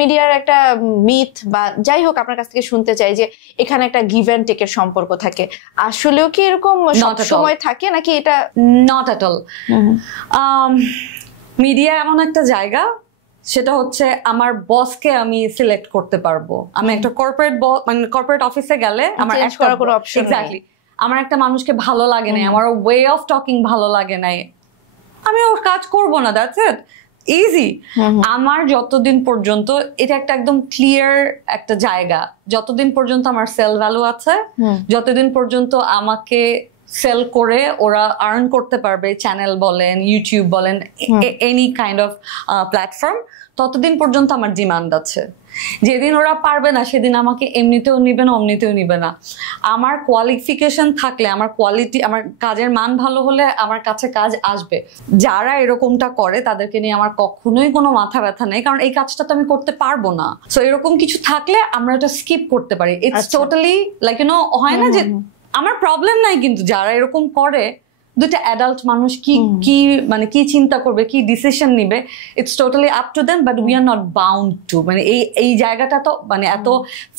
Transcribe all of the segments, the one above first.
মিডিয়ার একটা মিথ বা যাই হোক আপনার কাছ থেকে শুনতে চাই যে এখানে একটা গিভ অ্যান্ড টেকের সম্পর্ক থাকে, আসলেও কি এরকম সব সময় থাকে নাকি এটা? Not at all. মিডিয়া এমন একটা জায়গা, সেটা হচ্ছে আমার বসকে আমি সিলেক্ট করতে পারবো। আমি একটা কর্পোরেট অফিসে গেলে আমার এক্স্যাক্টলি আমার একটা মানুষকে ভালো লাগে নাই, আমার ওয়ে অফ টকিং ভালো লাগে নাই, আমি ওর কাজ করবো না। That's it, easy. আমার যতদিন পর্যন্ত এটা একটা একদম ক্লিয়ার একটা জায়গা, যতদিন পর্যন্ত আমার সেল ভ্যালু আছে, যতদিন পর্যন্ত আমাকে সেল করে ওরা আর্ন করতে পারবে, চ্যানেল বলেন, ইউটিউব বলেন, এনি কাইন্ড অফ প্ল্যাটফর্ম, ততদিন পর্যন্ত আমার ডিমান্ড আছে। যেদিন ওরা পারবে না সেদিন আমাকে এমনিতেও নিবে না, অমনিতেও নিবে না। আমার কোয়ালিফিকেশন থাকলে, আমার কোয়ালিটি, আমার কাজের মান ভালো হলে আমার কাছে কাজ আসবে। যারা এরকমটা করে তাদেরকে নিয়ে আমার কখনোই কোনো মাথা ব্যথা নেই, কারণ এই কাজটা তো আমি করতে পারবো না। সো এরকম কিছু থাকলে আমরা এটা স্কিপ করতে পারি। It's totally like you know, হয় না যে আমার প্রবলেম নাই, কিন্তু যারা এরকম করে, দুইটা অ্যাডাল্ট মানুষ কি মানে কি চিন্তা করবে, কি ডিসিশন নিবে, it's totally up to them, but we are not bound to. মানে এই জায়গাটা তো মানে এত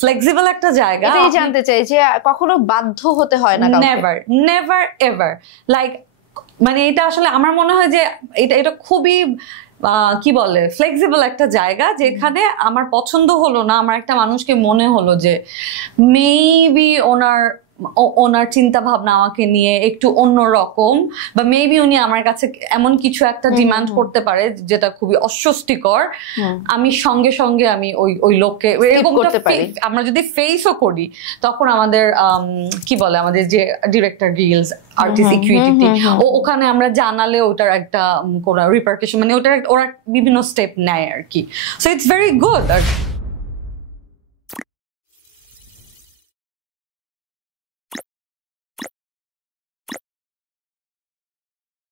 ফ্লেক্সিবল একটা জায়গা। এটাই জানতে চাই যে কখনো বাধ্য হতে হয় না? Never, never ever. লাইক মানে এটা আসলে আমার মনে হয় যে এটা খুবই কি বলে ফ্লেক্সিবল একটা জায়গা, যেখানে আমার পছন্দ হলো না, আমার একটা মানুষকে মনে হলো যে মেবি ওনার চিন্তা ভাবনা আমাকে নিয়ে একটু অন্যরকম, বা মেবি উনি আমার কাছে এমন কিছু একটা ডিমান্ড করতে পারে যেটা খুবই অস্বস্তিকর, আমি সঙ্গে সঙ্গে আমি ওই লোককে এরকম করতে পারি। আমরা যদি ফেসও করি, তখন আমাদের কি বলে, আমাদের যে ডিরেক্টর রিলস আর্টিস্টিক ক্রিয়েটিভিটি, ওখানে আমরা জানালে ওটার একটা কোনো রিপারকেশন, মানে ওরা বিভিন্ন স্টেপ নেয় আর কি। So it's very good.